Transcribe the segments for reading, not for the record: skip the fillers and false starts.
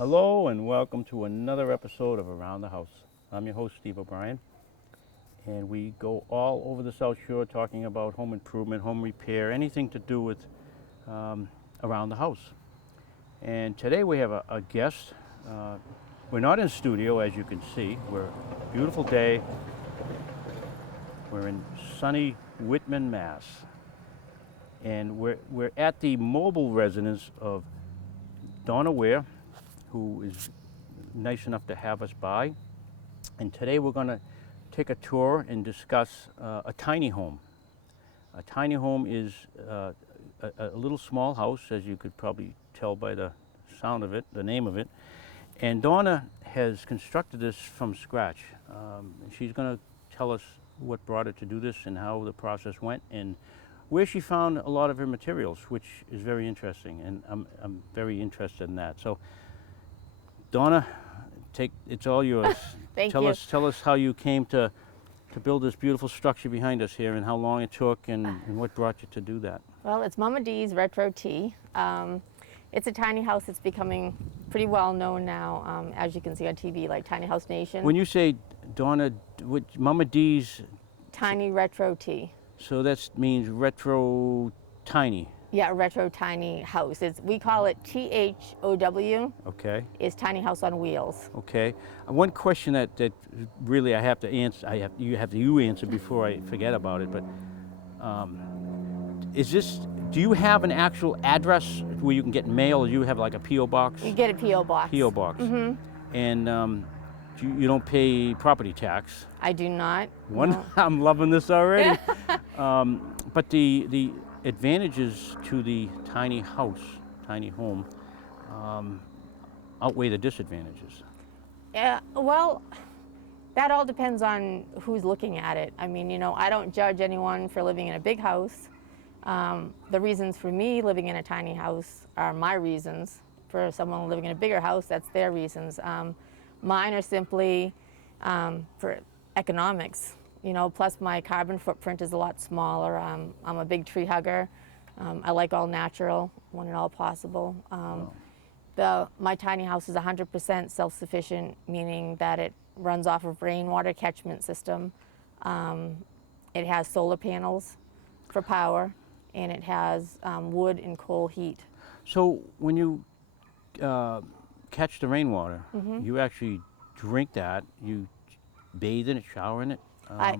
Hello and welcome to another episode of Around the House. I'm your host, Steve O'Brien, and we go all over the South Shore talking about home improvement, home repair, anything to do with around the house. And today we have a guest. We're not in studio, as you can see. We're a beautiful day. We're in sunny Whitman, Mass. And we're at the mobile residence of Dawnna Weir, who is nice enough to have us by. And today we're going to take a tour and discuss a tiny home. A tiny home is a little small house, as you could probably tell by the sound of it, the name of it. And Dawnna has constructed this from scratch. And she's going to tell us what brought her to do this and how the process went and where she found a lot of her materials, which is very interesting, and I'm very interested in that. So, Dawnna, it's all yours. Thank you. Tell us how you came to build this beautiful structure behind us here, and how long it took, and what brought you to do that. Well, it's Mama D's Retro Tea. It's a tiny house that's becoming pretty well known now, as you can see on TV, like Tiny House Nation. When you say, Dawnna, Mama D's? Tiny Retro Tea. So that means retro tiny. Yeah, retro tiny house. We call it THOW. Okay. Is tiny house on wheels. Okay. One question that really I have to answer. You answer before I forget about it. But do you have an actual address where you can get mail? Or you have like a PO box? You get a PO box. PO box. Mm-hmm. And you don't pay property tax. I do not. No. I'm loving this already. But the advantages to the tiny house, tiny home, outweigh the disadvantages. Yeah, well, that all depends on who's looking at it. I mean, I don't judge anyone for living in a big house. The reasons for me living in a tiny house are my reasons. For someone living in a bigger house, that's their reasons. Mine are simply for economics. Plus my carbon footprint is a lot smaller. I'm a big tree hugger. I like all natural when at all possible. My tiny house is 100% self-sufficient, meaning that it runs off of rainwater catchment system. It has solar panels for power, and it has wood and coal heat. So when you catch the rainwater, Mm-hmm. you actually drink that, you bathe in it, shower in it?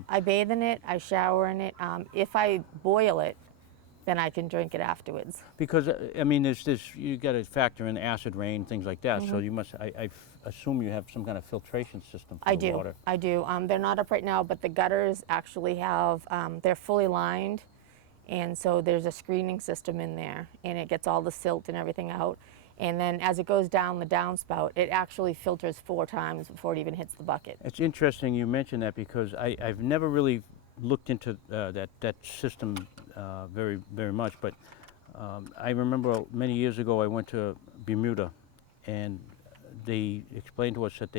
I bathe in it, I shower in it. If I boil it, then I can drink it afterwards. Because, I mean, you got to factor in acid rain, things like that, so you must, I assume you have some kind of filtration system for the water. I do. They're not up right now, but the gutters actually have, they're fully lined, and so there's a screening system in there, and it gets all the silt and everything out. And then as it goes down the downspout, it actually filters 4 times before it even hits the bucket. It's interesting you mention that, because I've never really looked into that system very, very much. But I remember many years ago I went to Bermuda, and they explained to us that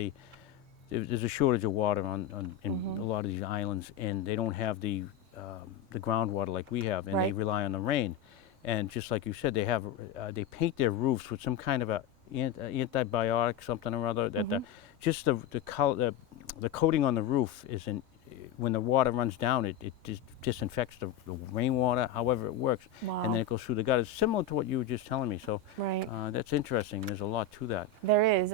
there's a shortage of water in a lot of these islands, and they don't have the groundwater like we have, and they rely on the rain. And just like you said, they paint their roofs with some kind of antibiotic, something or other. That the coating on the roof when the water runs down, it just disinfects the rainwater, however it works, and then it goes through the gutters, similar to what you were just telling me. So that's interesting. There's a lot to that. There is.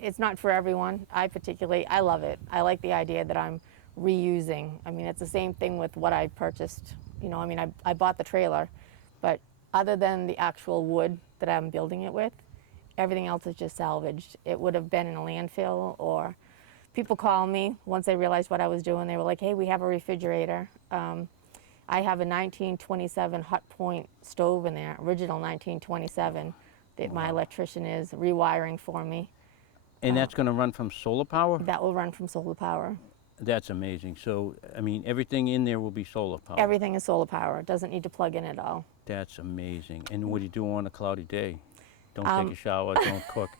It's not for everyone. I love it. I like the idea that I'm reusing. I mean, it's the same thing with what I purchased. I bought the trailer. But other than the actual wood that I'm building it with, everything else is just salvaged. It would have been in a landfill, or people call me once they realized what I was doing. They were like, hey, we have a refrigerator. I have a 1927 hot point stove in there, original 1927, that my electrician is rewiring for me. And that's going to run from solar power? That will run from solar power. That's amazing. So, I mean, everything in there will be solar power? Everything is solar power. It doesn't need to plug in at all. That's amazing. And what do you do on a cloudy day? Don't take a shower, don't cook.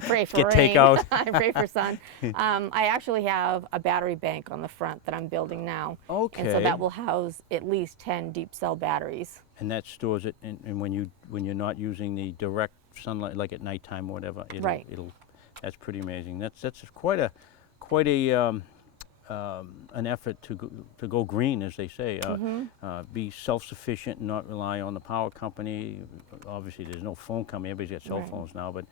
Pray for Get rain. takeout. I pray for sun. I actually have a battery bank on the front that I'm building now. Okay. And so that will house at least 10 deep cell batteries. And that stores it, and when you're not using the direct sunlight, like at nighttime or whatever, Right. That's pretty amazing. That's quite a an effort to go green, as they say. Be self-sufficient and not rely on the power company. Obviously, there's no phone company. Everybody's got cell Right. phones now, but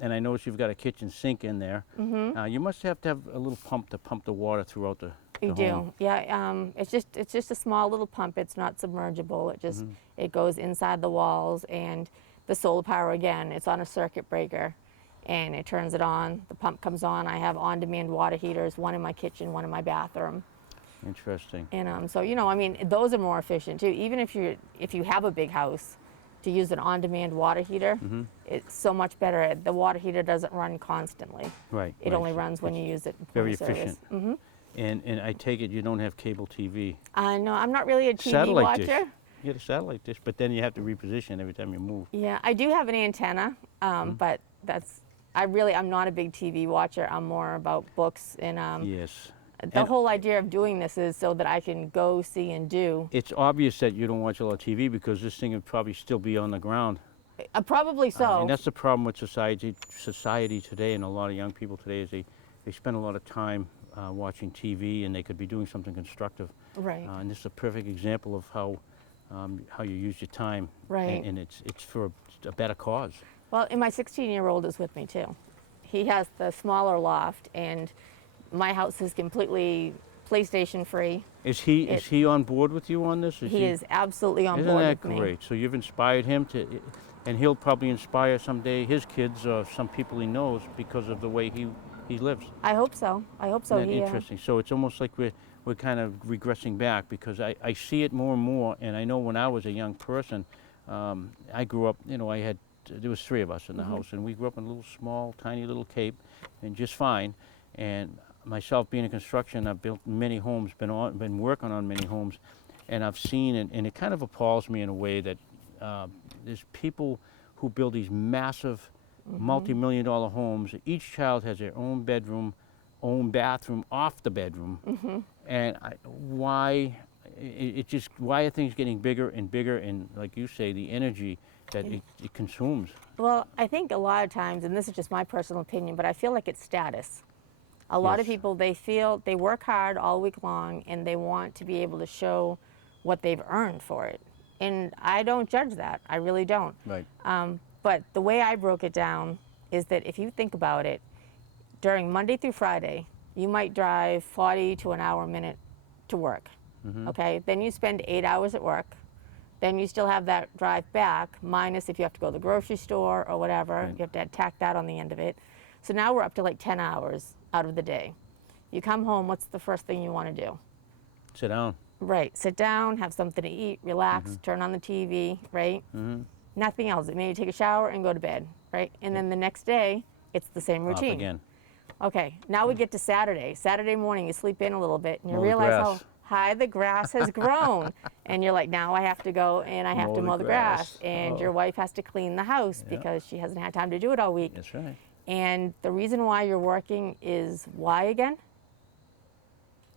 and I notice you've got a kitchen sink in there. You must have to have a little pump to pump the water throughout the You home. do, yeah. It's just a small little pump. It's not submergible. It just it goes inside the walls, and the solar power again. It's on a circuit breaker, and it turns it on. The pump comes on. I have on-demand water heaters, one in my kitchen, one in my bathroom. Interesting. And so I mean, those are more efficient too. Even if you have a big house, to use an on-demand water heater, it's so much better. The water heater doesn't run constantly. Right. It right. only runs when you use it in very point of service. efficient. And I take it you don't have cable TV. No, I'm not really a TV Satellite watcher. dish. You get a satellite dish, but then you have to reposition every time you move. Yeah, I do have an antenna, but I'm not a big TV watcher. I'm more about books, and Yes. the And whole idea of doing this is so that I can go, see, and do. it's obvious that you don't watch a lot of TV because this thing would probably still be on the ground. Probably so. And that's the problem with society today, and a lot of young people today is they spend a lot of time watching TV, and they could be doing something constructive. Right. And this is a perfect example of how you use your time. Right. And it's for a better cause. Well, and my 16-year-old is with me too. He has the smaller loft, and my house is completely PlayStation free. Is he on board with you on this? He is absolutely on Isn't board that with me. great? So you've inspired him to, and he'll probably inspire someday his kids or some people he knows because of the way he lives. I hope so. I hope so. Isn't that interesting? So it's almost like we're kind of regressing back because I see it more and more, and I know when I was a young person, I grew up, there was 3 of us in the house, and we grew up in a little small, tiny little cape, and just fine. And myself being in construction, I've built many homes, been working on many homes, and I've seen, and it kind of appalls me in a way that there's people who build these massive, multi-million-dollar homes. Each child has their own bedroom, own bathroom off the bedroom, and why are things getting bigger and bigger, and like you say, the energy that it consumes. Well, I think a lot of times, and this is just my personal opinion, but I feel like it's status. A lot of Yes. people, they work hard all week long, and they want to be able to show what they've earned for it. And I don't judge that. I really don't. Right. But the way I broke it down is that if you think about it, during Monday through Friday, you might drive 40 to an hour a minute to work. Okay? Then you spend 8 hours at work. Then you still have that drive back, minus if you have to go to the grocery store or whatever. Right. You have to tack that on the end of it. So now we're up to like 10 hours out of the day. You come home, what's the first thing you want to do? Sit down. Right. Sit down, have something to eat, relax, turn on the TV, right? Nothing else. Maybe take a shower and go to bed, right? And then the next day, it's the same Off routine. again. Okay, now we get to Saturday. Saturday morning, you sleep in a little bit, and you Mow the realize how grass. high the grass has grown. And you're like, now I have to go and I have Mow to the mow the grass. grass. And Oh. your wife has to clean the house Yeah. because she hasn't had time to do it all week. That's right. And the reason why you're working is why again?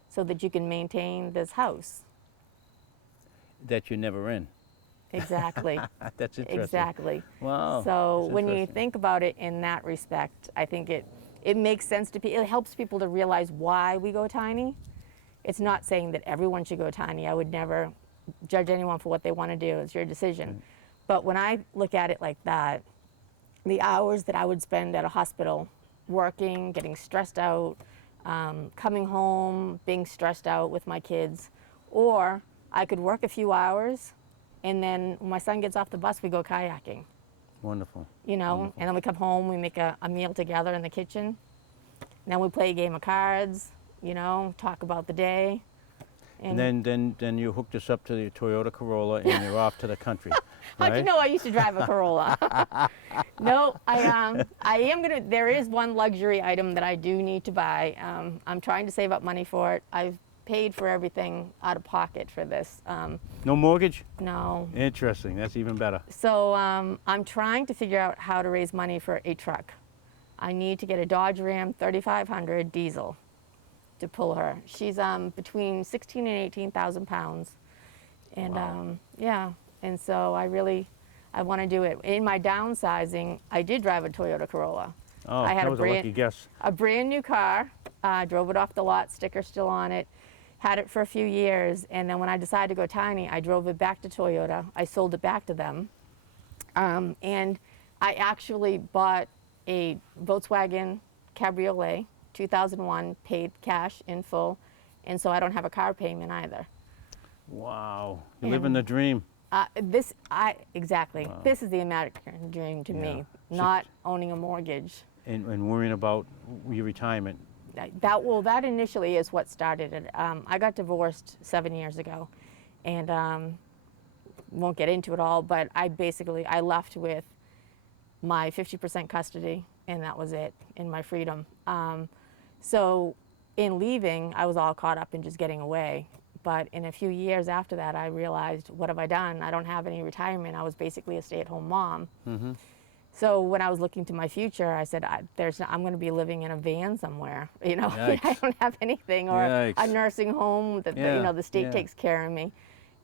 So that you can maintain this house. That you're never in. Exactly. That's interesting. Exactly. Wow. So that's when you interesting. think about it in that respect, I think it makes sense to people. It helps people to realize why we go tiny. It's not saying that everyone should go tiny. I would never judge anyone for what they want to do. It's your decision. But when I look at it like that, the hours that I would spend at a hospital working, getting stressed out, coming home, being stressed out with my kids, or I could work a few hours, and then when my son gets off the bus, we go kayaking. Wonderful. And then we come home, we make a meal together in the kitchen. Then we play a game of cards, talk about the day. And then you hooked us up to the Toyota Corolla, and you're off to the country. How'd you right? know I used to drive a Corolla? No, I am gonna. There is one luxury item that I do need to buy. I'm trying to save up money for it. I've paid for everything out of pocket for this. No mortgage? No. Interesting. That's even better. So I'm trying to figure out how to raise money for a truck. I need to get a Dodge Ram 3500 diesel to pull her. She's between 16 and 18,000 pounds. And Wow. yeah, and so I want to do it. In my downsizing, I did drive a Toyota Corolla. Oh, I had that was a lucky guess. a brand new car, drove it off the lot, sticker still on it, had it for a few years, and then when I decided to go tiny, I drove it back to Toyota. I sold it back to them, and I actually bought a Volkswagen Cabriolet, 2001, paid cash in full, and so I don't have a car payment either. Wow. You're living the dream. Exactly. Wow. This is the American dream to me, So- not owning a mortgage. And worrying about your retirement. That initially is what started it. I got divorced 7 years ago, and won't get into it all, but I left with my 50% custody, and that was it, in my freedom. So in leaving, I was all caught up in just getting away. But in a few years after that, I realized, what have I done? I don't have any retirement. I was basically a stay-at-home mom. Mm-hmm. So when I was looking to my future, I said, I'm going to be living in a van somewhere. You know, Yikes. I don't have anything, or Yikes. a nursing home that the state Yeah. takes care of me.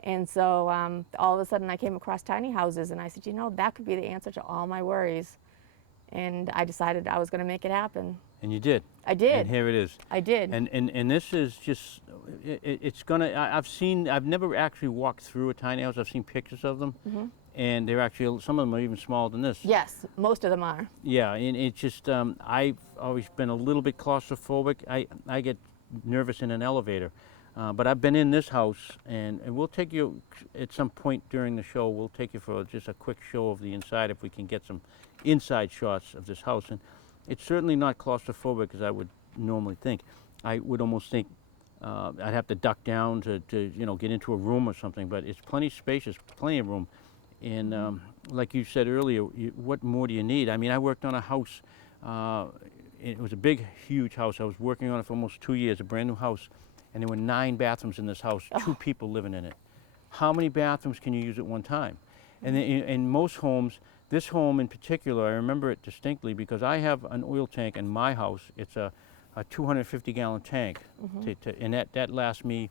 And so all of a sudden, I came across tiny houses, and I said, that could be the answer to all my worries. And I decided I was going to make it happen. And you did. I did. And here it is. I did. And this is just, it's gonna, I've never actually walked through a tiny house. I've seen pictures of them. Mm-hmm. And they're actually, some of them are even smaller than this. Yes, most of them are. Yeah, and it's just, I've always been a little bit claustrophobic. I get nervous in an elevator. But I've been in this house, and we'll take you, at some point during the show, we'll take you for just a quick show of the inside if we can get some inside shots of this house. And it's certainly not claustrophobic as I would normally think. I would almost think I'd have to duck down to get into a room or something, but it's plenty spacious, plenty of room. And like you said earlier, what more do you need? I mean, I worked on a house, it was a big, huge house. I was working on it for almost 2 years, a brand new house, and there were 9 bathrooms in this house, 2 people living in it. How many bathrooms can you use at one time? And in most homes, this home in particular, I remember it distinctly because I have an oil tank in my house. It's a 250-gallon tank, and that lasts me,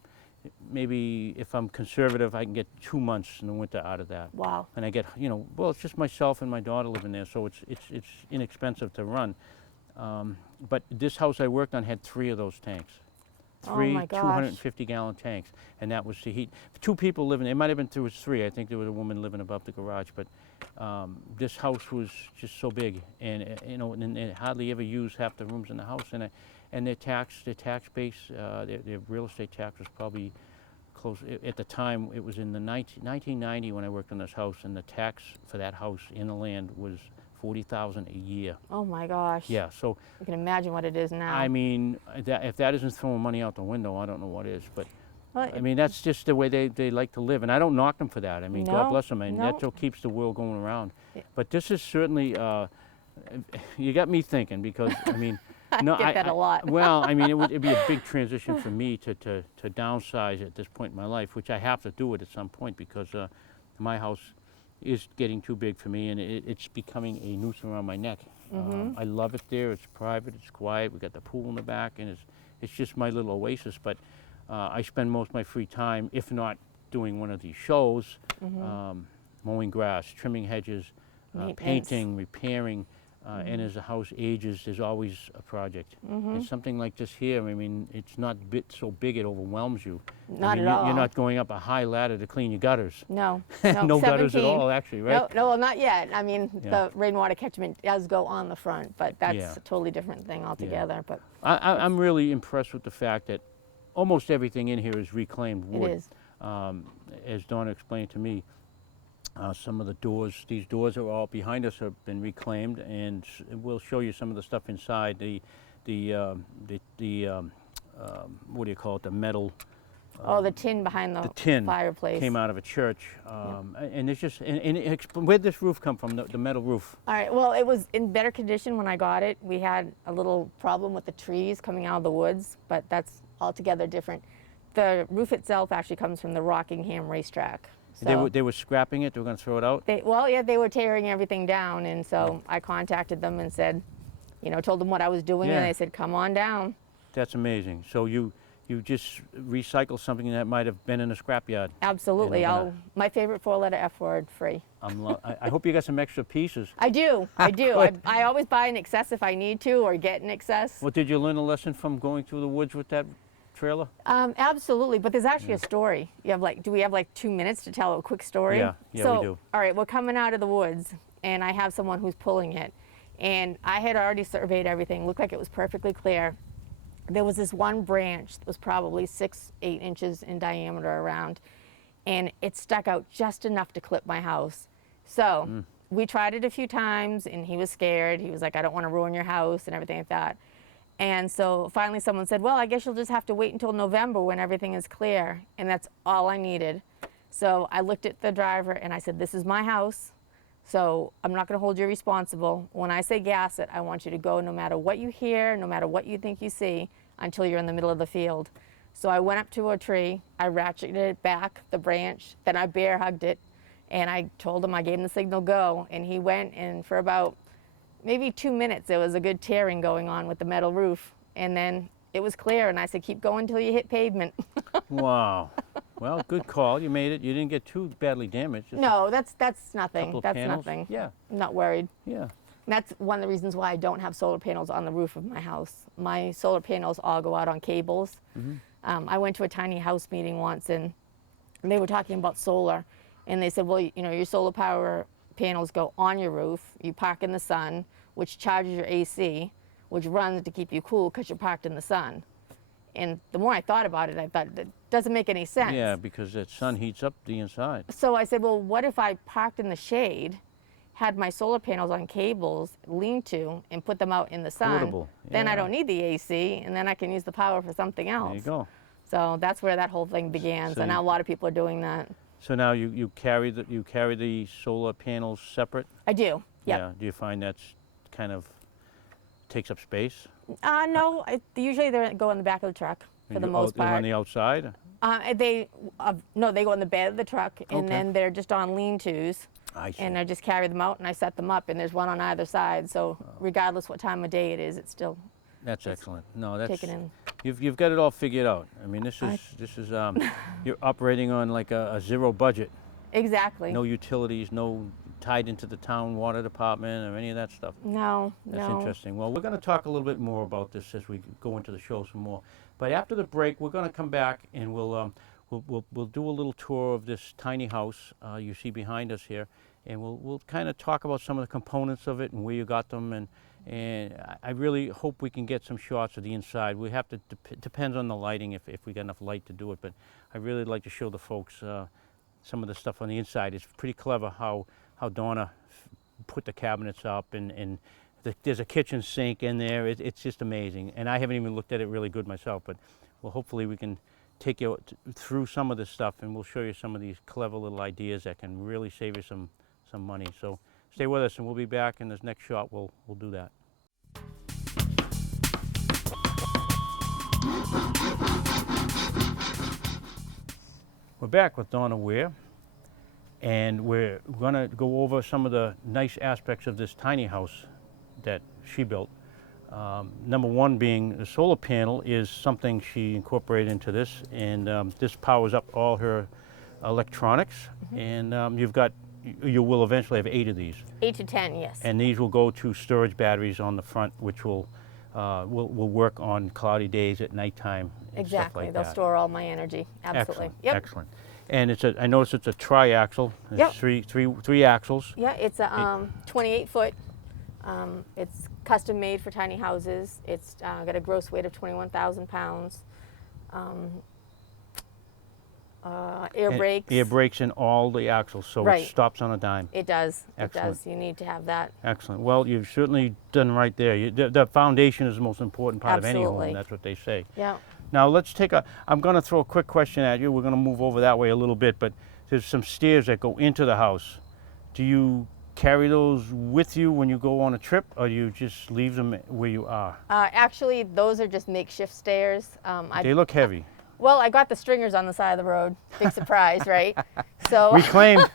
maybe if I'm conservative, I can get 2 months in the winter out of that. Wow. And I get, well, it's just myself and my daughter living there, so it's inexpensive to run. But this house I worked on had 3 of those tanks. 3 my gosh. 250-gallon tanks, and that was to heat. 2 people living. It might have been 2 or 3. I think there was a woman living above the garage, but this house was just so big, and and it hardly ever used half the rooms in the house. And their tax base, their real estate tax was probably close. At the time, it was in the 1990 when I worked on this house, and the tax for that house in the land was $40,000 a year. Oh my gosh. Yeah, so You can imagine what it is now. I mean, if that isn't throwing money out the window, I don't know what is. But Well, I mean, that's just the way they like to live, and I don't knock them for that. I mean, God No, bless them, and no. that's what keeps the world going around. Yeah. But this is certainly, you got me thinking, because I mean, no, get that a lot. Well, I mean, it'd be a big transition for me to downsize at this point in my life, which I have to do it at some point because my house is getting too big for me, and it's becoming a noose around my neck. I love it there. It's private. It's quiet. We got the pool in the back, and it's just my little oasis. But I spend most of my free time, if not doing one of these shows, mowing grass, trimming hedges, Maintenance. painting, repairing. And as the house ages, there's always a project. And something like this here, I mean, it's not so big it overwhelms you. Not I mean, at all. You're not going up a high ladder to clean your gutters. No. No gutters at 17. all, actually, right? No, well, not yet. I mean, Yeah. the rainwater catchment does go on the front, but that's Yeah. a totally different thing altogether. But I'm really impressed with the fact that almost everything in here is reclaimed it wood. is. As Dawnna explained to me, some of the doors, these doors are all behind us, have been reclaimed, and we'll show you some of the stuff inside. What do you call it? The metal. The tin behind the tin fireplace. came out of a church, and it's just. Where'd this roof come from? The metal roof. All right, well, it was in better condition when I got it. We had a little problem with the trees coming out of the woods, but that's altogether different. The roof itself actually comes from the Rockingham racetrack. So They were scrapping it. They were going to throw it out. well, yeah, they were tearing everything down, and so I contacted them and said, you know, told them what I was doing, and Yeah. they said, come on down. That's amazing. So you just recycle something that might have been in a scrapyard. Absolutely. And open My favorite 4-letter F word, free. I hope you got some extra pieces. I do. I do. Good. I always buy an excess if I need to, or get an excess. What did you learn a lesson from going through the woods with that trailer? Absolutely, but there's actually a story. You have do we have like 2 minutes to tell a quick story? Yeah, so, we do. All right, we're coming out of the woods, and I have someone who's pulling it, and I had already surveyed everything. Looked like it was perfectly clear. There was this one branch that was probably 6-8 inches in diameter around, and it stuck out just enough to clip my house. So we tried it a few times, and he was scared. He was like, I don't want to ruin your house and everything like that. And so finally someone said, well, I guess you'll just have to wait until November when everything is clear. And that's all I needed. So I looked at the driver and I said, this is my house, so I'm not going to hold you responsible. When I say gas it, I want you to go no matter what you hear, no matter what you think you see, until you're in the middle of the field. So I went up to a tree, I ratcheted it back, the branch, then I bear hugged it, and I told him, I gave him the signal go, and he went, and for about maybe 2 minutes there was a good tearing going on with the metal roof, and then it was clear, and I said, keep going until you hit pavement. Wow. Well, good call. You made it. You didn't get too badly damaged. Just No, that's nothing. couple of That's panels. nothing. Yeah. I'm not worried. Yeah. And that's one of the reasons why I don't have solar panels on the roof of my house. My solar panels all go out on cables. I went to a tiny house meeting once, and they were talking about solar, and they said, well, you know, your solar power panels go on your roof. You park in the sun, which charges your AC, which runs to keep you cool because you're parked in the sun. And the more I thought about it, I thought, that doesn't make any sense. Yeah, because that sun heats up the inside. So I said, well, what if I parked in the shade, had my solar panels on cables, lean to, and put them out in the sun? Portable, Then I yeah. don't need the AC, and then I can use the power for something else. There you go. So that's where that whole thing began. So So now a lot of people are doing that. So now you carry the solar panels separate? I do. Yep. Yeah. Do you find that's kind of takes up space? No, usually they go in the back of the truck for the most They're on part. the outside? No, they go in the bed of the truck, and Okay. then they're just on lean-tos. I see. And I just carry them out and I set them up, and there's one on either side. So regardless what time of day it is, it's still That's excellent. No, that's taken in. You've got it all figured out. I mean, this is you're operating on like a zero budget. Exactly. No utilities, no tied into the town water department or any of that stuff. No, That's no. interesting. Well, we're going to talk a little bit more about this as we go into the show some more. But after the break, we're going to come back and we'll do a little tour of this tiny house you see behind us here, and we'll kind of talk about some of the components of it and where you got them, and I really hope we can get some shots of the inside. We have to depends on the lighting if we got enough light to do it. But I really like to show the folks some of the stuff on the inside. It's pretty clever how Dawnna put the cabinets up, and there's a kitchen sink in there. It's just amazing. And I haven't even looked at it really good myself, but well, hopefully we can take you through some of this stuff, and we'll show you some of these clever little ideas that can really save you some money. So stay with us, and we'll be back in this next shot. We'll do that. We're back with Dawnna Weir, and we're going to go over some of the nice aspects of this tiny house that she built. Number one being the solar panel is something she incorporated into this, and this powers up all her electronics. And you will eventually have 8 of these. 8 to 10, yes. And these will go to storage batteries on the front, which will work on cloudy days at nighttime. And stuff Exactly. like They'll that. store all my energy. Absolutely. Excellent. Yep. Excellent. And I notice it's a tri-axle. There's Yep. three axles. Yeah, it's a 28 foot. It's custom made for tiny houses. It's got a gross weight of 21,000 pounds. Air And brakes. Air brakes in all the axles, so Right. it stops on a dime. It does. Excellent. It does. You need to have that. Excellent. Well, you've certainly done right there. The foundation is the most important part of any Absolutely. home. That's what they say. Yeah. Now let's I'm going to throw a quick question at you. We're going to move over that way a little bit, but there's some stairs that go into the house. Do you carry those with you when you go on a trip, or do you just leave them where you are? Actually, those are just makeshift stairs. They look heavy. Well, I got the stringers on the side of the road. Big surprise, right? So Reclaimed.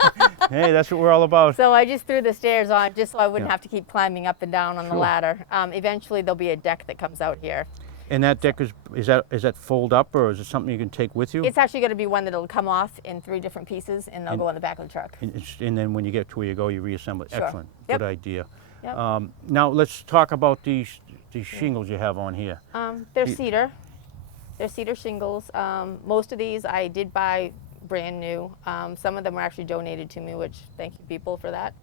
Hey, that's what we're all about. So I just threw the stairs on just so I wouldn't Yeah. have to keep climbing up and down on the Sure. ladder. Eventually there'll be a deck that comes out here. And that deck is that fold up, or is it something you can take with you? It's actually going to be one that'll come off in 3 different pieces and they'll And- go on the back of the truck. And then when you get to where you go, you reassemble it. Sure. Excellent. Yep. Good idea. Yep. Now let's talk about these shingles you have on here. They're cedar. They're cedar shingles. Most of these I did buy brand new. Some of them were actually donated to me, which thank you people for that.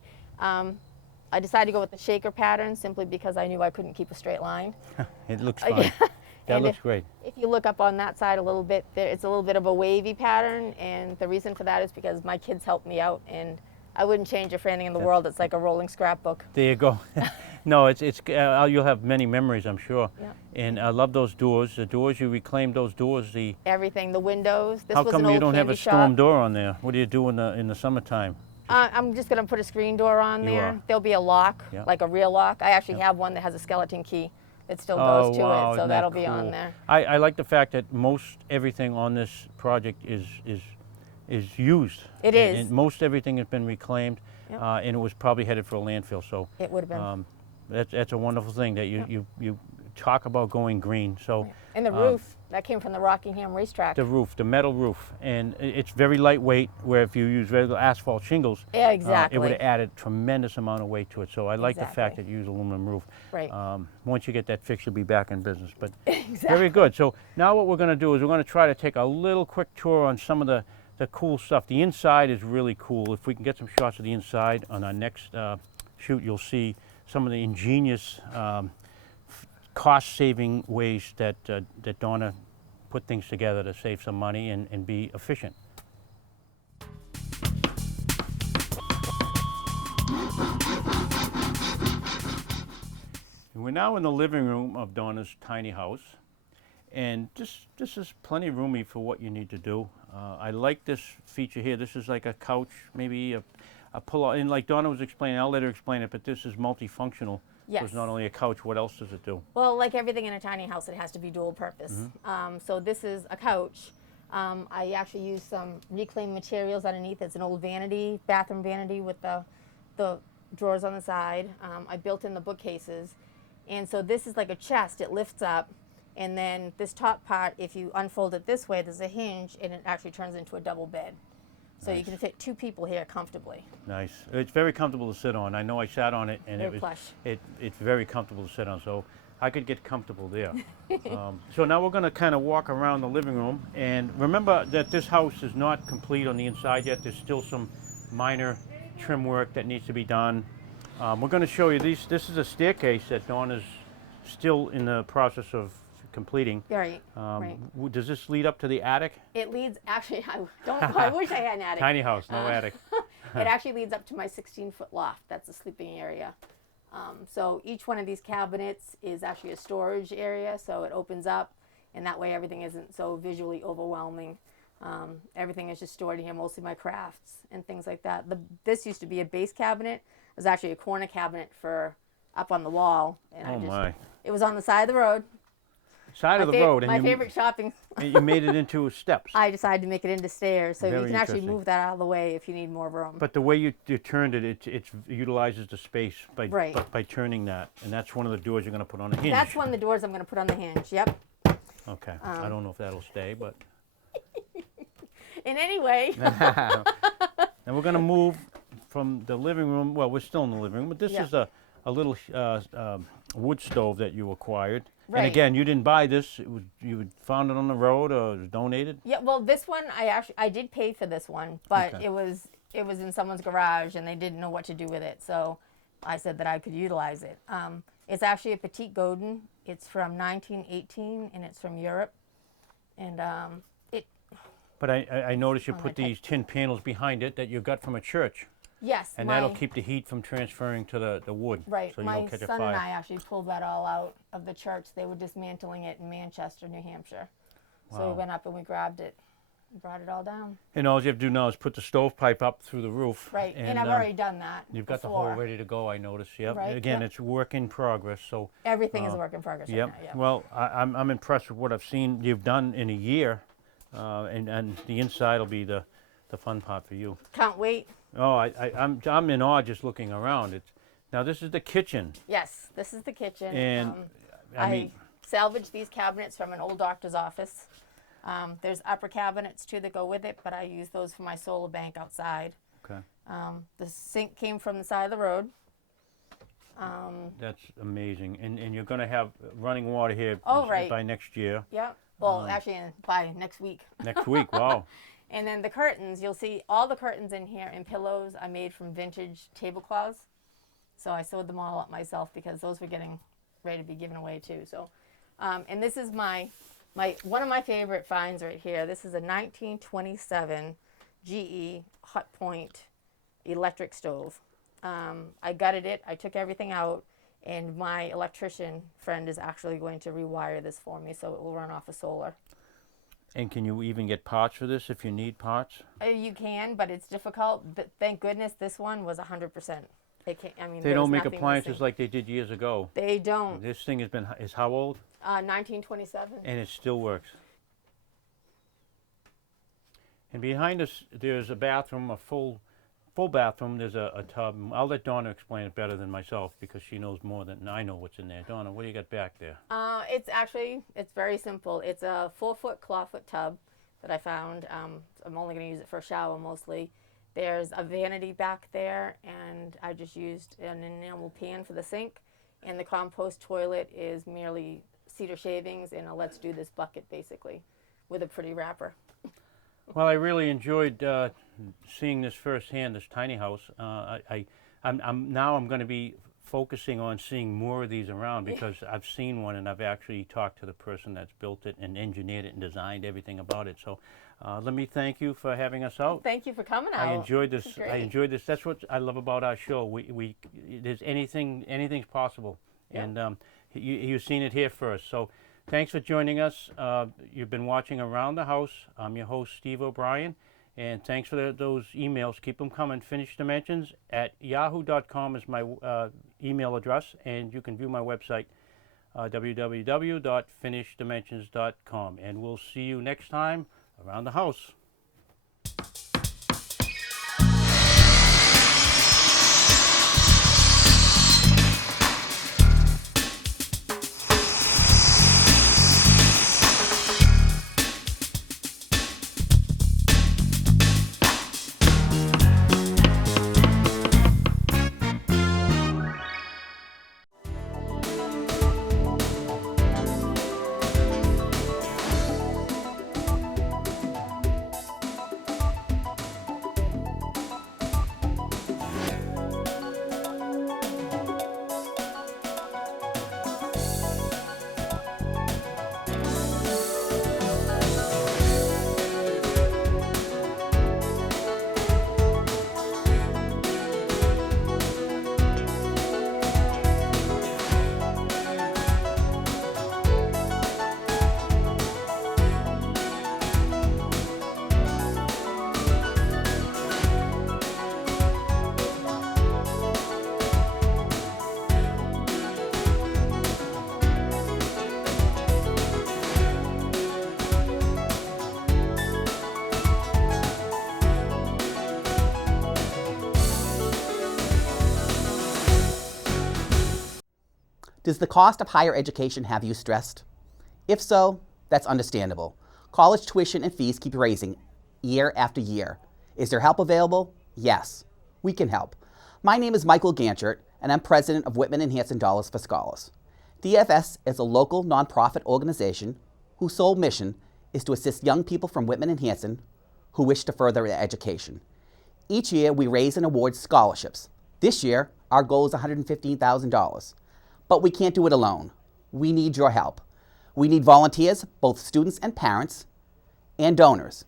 I decided to go with the shaker pattern simply because I knew I couldn't keep a straight line. It looks fine. That And looks great. If you look up on that side a little bit, it's a little bit of a wavy pattern, and the reason for that is because my kids helped me out, and I wouldn't change it for anything in the world. It's like a rolling scrapbook. There you go. No, you'll have many memories, I'm sure. Yeah. And I love those doors. The doors, you reclaimed those doors. Everything, the windows. This How was come an you old don't have a candy storm shop. door on there? What do you do in the summertime? I'm just going to put a screen door on You there. are. There'll be a lock, Yeah. like a real lock. I actually Yeah. have one that has a skeleton key that still goes to wow, it, so isn't that that'll be cool? on there. I like the fact that most everything on this project is used. It And is. most everything has been reclaimed, Yep. and it was probably headed for a landfill. So It would have been. that's a wonderful thing that you talk about going green. So And the roof, that came from the Rockingham racetrack. the roof, the metal roof, and it's very lightweight. Where if you use regular asphalt shingles, Yeah, exactly. it would have added tremendous amount of weight to it. So I like the fact Exactly. that you use aluminum roof. Right. Once you get that fixed, you'll be back in business. But Exactly. very good. So now what we're going to do is we're going to try to take a little quick tour on some of the cool stuff. The inside is really cool. If we can get some shots of the inside on our next shoot, you'll see some of the ingenious cost-saving ways that Dawnna put things together to save some money and be efficient. And we're now in the living room of Dawnna's tiny house, and this is plenty roomy for what you need to do. I like this feature here. This is like a couch, maybe a pull-out, and like Dawnna was explaining, I'll let her explain it, but this is multifunctional. So Yes. it's not only a couch, what else does it do? Well, like everything in a tiny house, it has to be dual purpose. So this is a couch. I actually used some reclaimed materials underneath. It's an old vanity, bathroom vanity with the drawers on the side. I built in the bookcases. And so this is like a chest. It lifts up. And then this top part, if you unfold it this way, there's a hinge, and it actually turns into a double bed. So you Nice. can fit 2 people here comfortably. Nice. It's very comfortable to sit on. I know I sat on it, and Very plush. it's very comfortable to sit on. So I could get comfortable there. So now we're going to kind of walk around the living room, and remember that this house is not complete on the inside yet. There's still some minor trim work that needs to be done. We're going to show you these. This is a staircase that Dawnna's still in the process of completing. Right, right. Does this lead up to the attic? It leads, actually, I wish I had an attic. Tiny house, no attic. It actually leads up to my 16-foot loft. That's the sleeping area. So each one of these cabinets is actually a storage area, so it opens up, and that way everything isn't so visually overwhelming. Everything is just stored in here, mostly my crafts and things like that. This used to be a base cabinet. It was actually a corner cabinet for up on the wall. And Oh my. It was on the side of the road. Side of the road, My and favorite shopping. you made it into steps. I decided to make it into stairs, so you Very can actually interesting. move that out of the way if you need more room. But the way you turned it, it utilizes the space by, Right. by turning that. And that's one of the doors you're going to put on the hinge. That's one of the doors I'm going to put on the hinge. Yep. Okay. I don't know if that'll stay, but. And anyway, And we're going to move from the living room. Well, we're still in the living room, but this Yeah. is a little wood stove that you acquired. And Right. again, you didn't buy this. You found it on the road or it was donated? yeah. Well, this one I did pay for this one, but Okay. it was in someone's garage and they didn't know what to do with it, so I said that I could utilize it. It's actually a Petite Godin. It's from 1918 and it's from Europe, and But I noticed you Oh, put okay. these tin panels behind it that you got from a church. yes, And that'll keep the heat from transferring to the wood. right. So you My don't catch a son fire. and I actually pulled that all out of the church. They were dismantling it in Manchester, New Hampshire. So Wow. we went up and we grabbed it, and brought it all down. And all you have to do now is put the stovepipe up through the roof. Right, and I've already done that. You've got before. the hole ready to go, I noticed. Yep. Right, Again, yep. it's work in progress. So Everything is a work in progress yep. right now. Yep. Well, I'm impressed with what I've seen you've done in a year. and the inside will be the fun part for you. Can't wait. Oh, I'm in awe just looking around. Now this is the kitchen, Yes, this is the kitchen. and I mean, salvaged these cabinets from an old doctor's office. There's upper cabinets too that go with it, but I use those for my solar bank outside. okay, The sink came from the side of the road. that's amazing. And you're going to have running water here Oh, right. by next year, Yeah. Well, actually, by next week. next week. Wow. And then the curtains, you'll see all the curtains in here and pillows are made from vintage tablecloths. So I sewed them all up myself because those were getting ready to be given away too. So, and this is my one of my favorite finds right here. This is a 1927 GE Hot Point electric stove. I gutted it. I took everything out, and my electrician friend is actually going to rewire this for me so it will run off of solar. And can you even get parts for this if you need parts? You can, but it's difficult. Thank goodness this one was 100%. They can't. I mean, They don't make appliances like they did years ago. They don't. This thing is how old? 1927. And it still works. And behind us, there's a bathroom, a full bathroom. There's a tub. I'll let Dawnna explain it better than myself because she knows more than I know what's in there. Dawnna, what do you got back there? It's very simple. It's a 4-foot clawfoot tub that I found. I'm only going to use it for a shower mostly. There's a vanity back there, and I just used an enamel pan for the sink. And the compost toilet is merely cedar shavings and a let's do this bucket basically with a pretty wrapper. Well, I really enjoyed seeing this firsthand, this tiny house. I'm going to be focusing on seeing more of these around because I've seen one and I've actually talked to the person that's built it and engineered it and designed everything about it. So let me thank you for having us out. Thank you for coming out. I enjoyed this. This is great. I enjoyed this. That's what I love about our show. There's anything's possible, Yep. and you've seen it here first. So thanks for joining us. You've been watching Around the House. I'm your host, Steve O'Brien. And thanks for those emails. Keep them coming. finisheddimensions@yahoo.com is my email address. And you can view my website, www.finisheddimensions.com. And we'll see you next time around the house. Does the cost of higher education have you stressed? If so, that's understandable. College tuition and fees keep rising year after year. Is there help available? Yes, we can help. My name is Michael Ganchert, and I'm president of Whitman and Hanson Dollars for Scholars. DFS is a local nonprofit organization whose sole mission is to assist young people from Whitman and Hanson who wish to further their education. Each year, we raise and award scholarships. This year, our goal is $115,000. But we can't do it alone. We need your help. We need volunteers, both students and parents, and donors.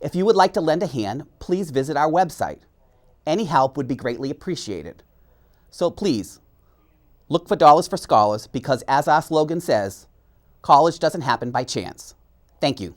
If you would like to lend a hand, please visit our website. Any help would be greatly appreciated. So please, look for Dollars for Scholars because as our slogan says, college doesn't happen by chance. Thank you.